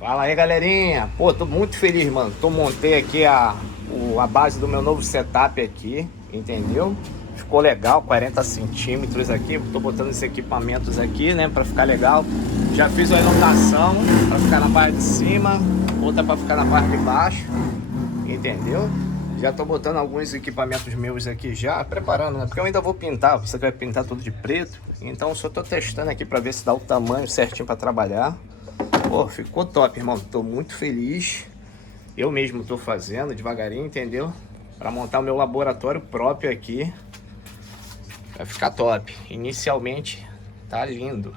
Fala aí, galerinha. Pô, tô muito feliz, mano. Montei aqui a base do meu novo setup aqui, entendeu? Ficou legal, 40 centímetros aqui. Tô botando esses equipamentos aqui, né, pra ficar legal. Já fiz a iluminação pra ficar na parte de cima, outra pra ficar na parte de baixo, entendeu? Já tô botando alguns equipamentos meus aqui já, preparando, né? Porque eu ainda vou pintar, você vai pintar tudo de preto. Então só tô testando aqui pra ver se dá o tamanho certinho pra trabalhar. Pô, ficou top, irmão. Tô muito feliz. Eu mesmo tô fazendo devagarinho, entendeu? Pra montar o meu laboratório próprio aqui. Vai ficar top. Inicialmente, tá lindo.